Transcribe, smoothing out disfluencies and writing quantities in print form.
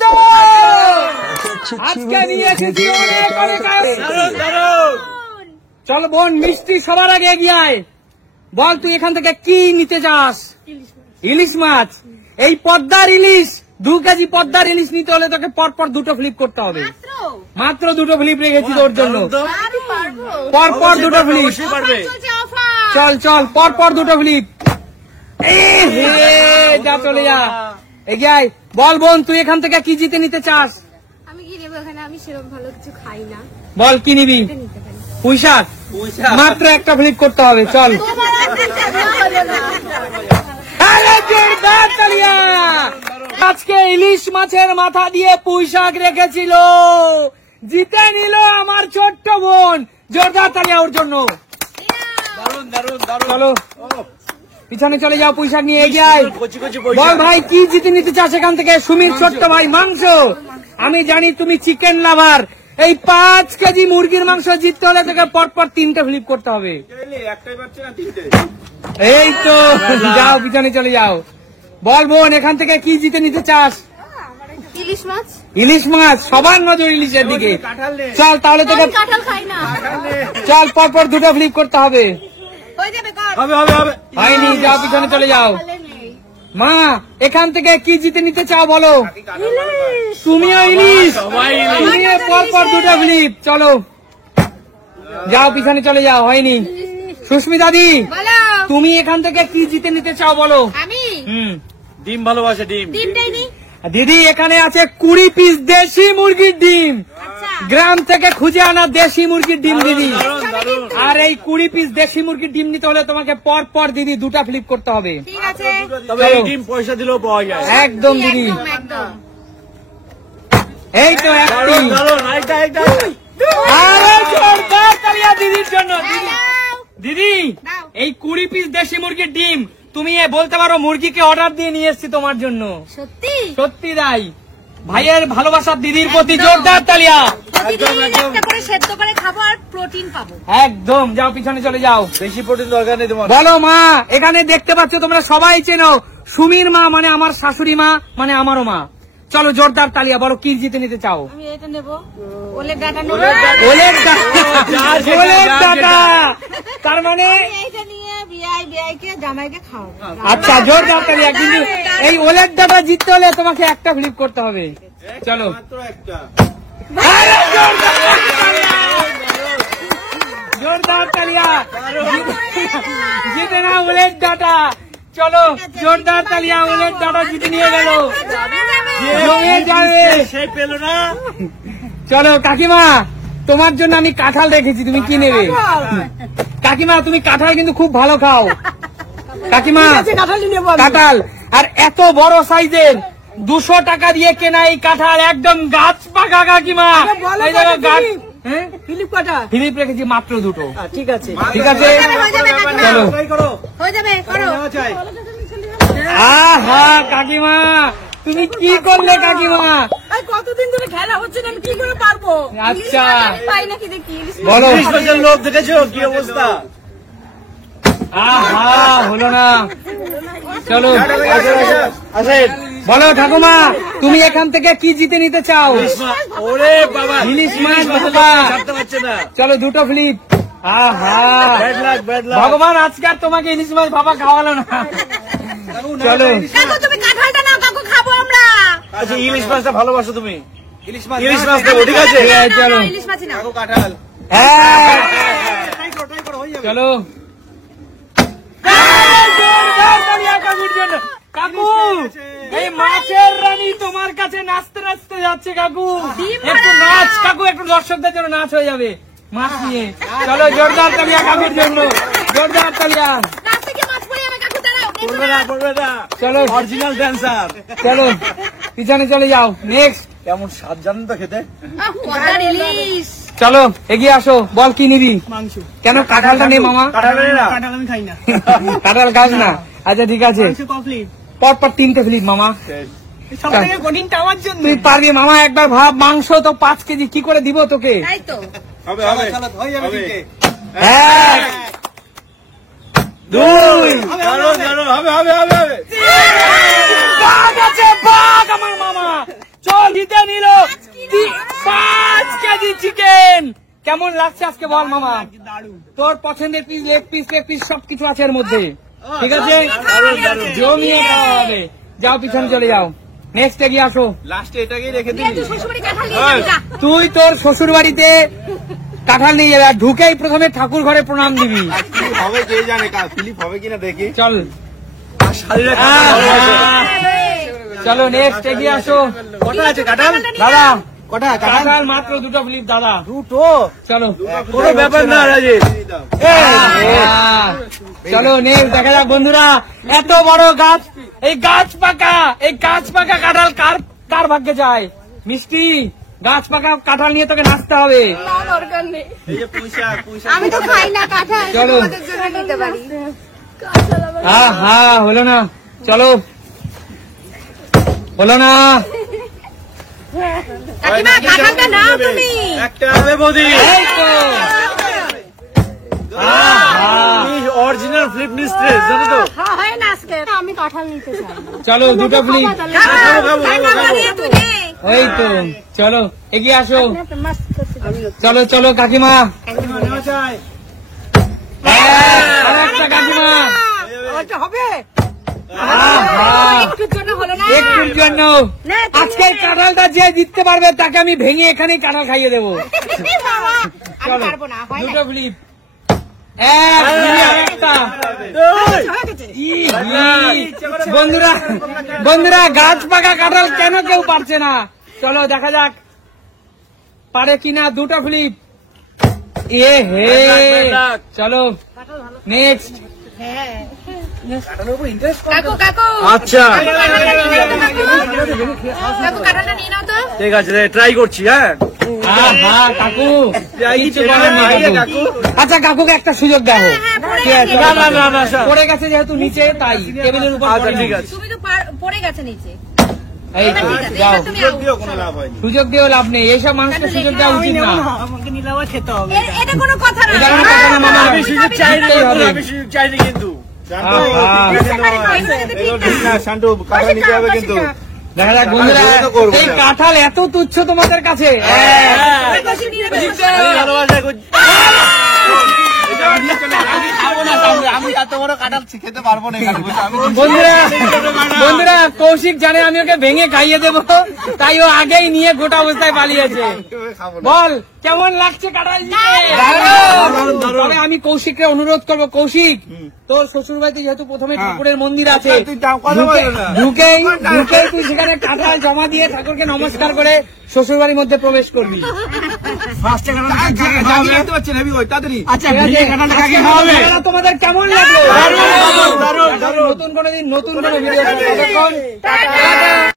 তো আজকে নিয়ে এসেছি চল বোন, মিষ্টি সবার আগে এগিয়ে আয়। বল তুই এখান থেকে কি নিতে চাস? ইলিশ মাছ। এই পদ্মার ইলিশ, 2 কেজি পদ্মার ইলিশ নিতে হলে তোকে পরপর 2টো ফ্লিপ করতে হবে। মাত্র 2টো ফ্লিপ রেখেছি তোর জন্য, পরপর 2টো ফ্লিপ। চল চল, পরপর 2টো ফ্লিপ। যা চলে যা, এগিয়ে আয়। বল বোন, তুই এখান থেকে কি জিতে নিতে চাস? আমি কি নেবো? এখানে আমি সেরকম ভালো কিছু খাই না। বল কি নিবি? পুঁইশাক। মাত্র একটা ফ্লিপ করতে হবে। চল। আজকে ইলিশ মাছের মাথা দিয়ে পুঁইশাক রেখেছিল, জিতে নিল আমার ছোট্ট বোন। জোরদার তালিয়া ওর জন্য। চলো পিছনে চলে যাও, পুঁইশাক নিয়ে এগিয়ে আয়। বল ভাই কি জিতে নিতে চাস এখান থেকে? সুমির ছোট্ট ভাই মাংস। আমি জানি তুমি চিকেন লাভার। এই 5 কেজি মুরগির মাংস জিততে হলে তোকে পরপর 3টে ফ্লিপ করতে হবে। এই তো যাও, পিছনে চলে যাও। বল বোন, এখান থেকে কি জিতে নিতে চাস? ইলিশ মাছ। ইলিশ মাছ। সবার নজর ইলিশের দিকে। চল তাহলে তোকে কাঁঠাল খাই না। চল পরপর 2টো ফ্লিপ করতে হবে। হবে হয়নি, যাও পিছনে চলে যাও। মা এখান থেকে কি জিতে নিতে চাও বলো? তুমিও ইলিশ, তুমিও পরপর 2টো ফ্লিপ। চলো যাও, পিছনে চলে যাও। হয়নি। সুস্মিতা দি, তুমি এখান থেকে কি জিতে নিতে চাও বলো? আমি ডিম ভালোবাসে, ডিমটাই নি। দিদি এখানে আছে 20 পিস দেশি মুরগির ডিম, গ্রাম থেকে খুঁজে আনা দেশি মুরগির ডিম দিদি। আর এই 20 পিস দেশি মুরগির ডিম নিতে হলে তোমাকে পর পর দিদি 2টা ফ্লিপ করতে হবে। ঠিক আছে, তবে এই ডিম পয়সা দিলেও পাওয়া যায়। একদম দিদি। এই তো একটি। আরে জোরদার তালিয়া দিদির জন্য। দিদি এই 20 পিস দেশি মুরগির ডিম তুমি বলতে পারো মুরগিকে অর্ডার দিয়ে নিয়ে এসেছি তোমার জন্য। সত্যি সত্যি তাই। ভাইয়ের ভালোবাসার দিদির প্রতি জোরদার তালিয়া। একটা করে সেদ্ধ করে খাবো আর প্রোটিন পাবো। একদম, যাও পিছনে চলে যাও। বেশি প্রোটিন দরকার নেই তোমার। বলো মা, এখানে দেখতে পাচ্ছ তোমরা সবাই চেনো, সুমির মা মানে আমার শাশুড়ি মা মানে আমারও মা। চলো জোরদার তালিয়া, বলো কি জিতে নিতে চাও? আমি এটা নেবো, ওলের ডাটা নেবো। ওলের ডাটা, তার মানে এইটা নিয়ে বিয়াইকে জামাইকে খাওয়াবো। আচ্ছা জোরদার তালিয়া। কিন্তু এই ওলের ডাটা জিততে হলে তোমাকে একটা ফ্লিপ করতে হবে। চলো জোরদার তালিয়া। জিতে না ওলের ডাটা। চলো জোরদার তালিয়া, ওলের ডাটা জিতে নিয়ে গেল। জমে যাবে। সেই পেল না। চলো কাকিমা, তোমার জন্য আমি কাঁঠাল রেখেছি, তুমি কি নেবে? কাকিমা তুমি কাঁঠাল কিন্তু খুব ভালো খাও। কাকিমা কাঁঠাল, আর এত বড় সাইজের 200 টাকা দিয়ে কেনা এই কাঁঠাল একদম গাছ পাকা। কাকিমা ফিলিপ রেখেছি মাত্র 2টো। ঠিক আছে ঠিক আছে, চলো হয়ে যাবে, করো। আহা কাকিমা তুমি কি করলে কাকিমা? কতদিন ধরে খেলা হচ্ছে না, আমি কি করে পারবো? আচ্ছা পাই নাকি দেখি। বলো লোক দেখেছো কি অবস্থা? আহা হলো না। চলো বলো ঠাকুমা, তুমি এখান থেকে কি জিতে নিতে চাও? ওরে বাবা, ইলিশ মাছ বাবা। চলো 2টো ফ্লিপ। আহা ভগবান আজকে আর তোমাকে ইলিশ মাছ বাবা খাওয়ালো না। চলো তুমি কাঁঠালটা নাও, কাকু খাবো আমরা। আচ্ছা ইলিশ মাছটা ভালোবাসো তুমি? ইলিশ মাছ দেবো, ঠিক আছে? চলো ইলিশ মাছ নাও। কাঁঠাল। হ্যাঁ চলো কাকু, এই মাছের রানী তোমার কাছে নাচতে নাচতে যাচ্ছে। কাকু একটু নাচ, কাকু একটু দর্শকদের জন্য নাচ হয়ে যাবে মাছ নিয়ে। চলো জোরদার তালিয়া কাকুর জন্য, জোরদার তালিয়া। চলো অরিজিনাল ড্যান্সার। চলো পিছনে চলে যাও। নেক্সট কেমন স্বাদ জানেন তো খেতে? চলো এগিয়ে আসো, বল কি নিবি? মাংস। কেন কাঁঠালটা নেই মামা? কাঁঠাল আমি খাই না। কাঁঠাল খাস না? আচ্ছা ঠিক আছে, পরপর 3টে ফ্লিপ মামা। তুই পারবি মামা, একবার ভাব। মাংস তো 5 কেজি, কি করে দিব তোকে? হবে হবে হবে। 1 2 হবে হবে হবে হবে। বাঘ আছে, বাঘ আমার মামা। চল জিতে নিল 5 কেজি চিকেন। কেমন লাগছে আজকে বল মামা? তোর পছন্দের পিস, লেগ পিস সবকিছু আছে এর মধ্যে, ঠিক আছে? জমিয়ে খাওয়া হবে। যাও পিছনে চলে যাও, নেক্সট এগিয়ে আসো। লাস্টে এটাকেই রেখে তুই দিবি। শ্বশুরবাড়ি কাঁঠাল নিয়ে যাবি, যা। তুই তোর শ্বশুর বাড়িতে কাঁঠাল নিয়ে যাবে, আর ঢুকেই প্রথমে ঠাকুর ঘরে প্রণাম দিবি। ফিলিপ হবে কে জানে, ফিলিপ হবে কিনা দেখি। চল শাড়িটা চলো নেক্সট এগিয়ে আসো। কটা আছে কাঁঠাল? দাদা কটা কাঁঠাল? কাঁঠাল মাত্র 2টো ফিলিপ দাদা। দুটো? চলো কোনো ব্যাপার না রাজেশ। চলো নেক্সট দেখা যাক বন্ধুরা। এত বড় গাছ, এই গাছ পাকা কাঁঠাল কার ভাগ্যে যায়? মিষ্টি, গাছ পাকা কাঁঠাল নিয়ে তোকে নাচতে হবে। না, দরকার নেই। এই যে পুঁইশাক আমি তো খাই না কাঁঠাল, চলো। তোমাদের জন্য নিতে পারি। হলো না, চলো হলো না। কাকিমা, কাঁঠালটা নাও তুমি। একটা হবে বৌদি। এই তো অরিজিনাল ফ্লিপ মিস্ট্রেস জানো তো? হ্যাঁ, হয় না আজকে। আমি কাঁঠাল নিতে চাই। চলো 2টো ফিলিপ। এই তো চলো এগিয়ে আসো। চলো চলো কাকিমা, আর একটা কাকিমা। একটুর জন্য হলো না। একটুর জন্য আজকের কাঁঠালটা যে জিততে পারবে তাকে আমি ভেঙে এখানেই কাঁঠাল খাইয়ে দেবো। বাবা, আমি চলো পারবো না, হয় না। 2টো ফিলিপ। আরেকটা। বন্ধুরা গাছ পাকা কাঁঠাল কেন কেউ পারছে না? চলো দেখা যাক পারে কিনা। 2টো ফিলিপ। চলো নেক্সট। কাকু, কাকু। আচ্ছা কাকু, কাঁঠালটা নিয়ে নাও তো। ঠিক আছে ট্রাই করছি। হ্যাঁ কাকু কিচ্ছু করার নেই কাকু। আচ্ছা কাকুকে একটা সুযোগ দাও। ঠিক আছে, না পড়ে গেছে যেহেতু নিচে, তাই টেবিলের উপর আচ্ছা পড়েনি। ঠিক আছে। তুমি তো পড়ে গেছে নিচে। এই তো ঠিক আছে, যাও, এবার তুমি out। কোনো লাভ হয়নি। সুযোগ দিয়েও লাভ নেই, এইসব মানুষকে সুযোগ দেওয়া উচিত না। এটা কোনো কথা না। এটা কোনো কথা না মামা। আমি সুযোগ চাইনি, জিততেই হবে। আমি সুযোগ চাইনি কিন্তু। শান্ত ঠিক না, শান্ত কাঁঠাল নিতে হবে কিন্তু। দেখা যাক বন্ধুরা, আমি তো করবো এই না। কাঁঠাল এত তুচ্ছ তোমাদের কাছে? আমি এত বড় কাঁঠাল খেতে পারবো না। বন্ধুরা কৌশিক জানে আমি ওকে ভেঙে খাইয়ে দেবো, তাই ও আগেই নিয়ে গোটা অবস্থায় পালিয়েছে। বল কেমন লাগছে কাঁঠাল জিতে? তবে আমি কৌশিককে অনুরোধ করবো, কৌশিক তোর শ্বশুর বাড়িতে যেহেতু প্রথমে ঠাকুরের মন্দির আছে, তুই কথা বলো না। ঢুকেই তুই সেখানে কাঁঠাল জমা দিয়ে ঠাকুরকে নমস্কার করে শ্বশুর বাড়ির মধ্যে প্রবেশ করবি। আচ্ছা তোমাদের কেমন লাগলো? নতুন কোনো দিন নতুন কোনো ভিডিও।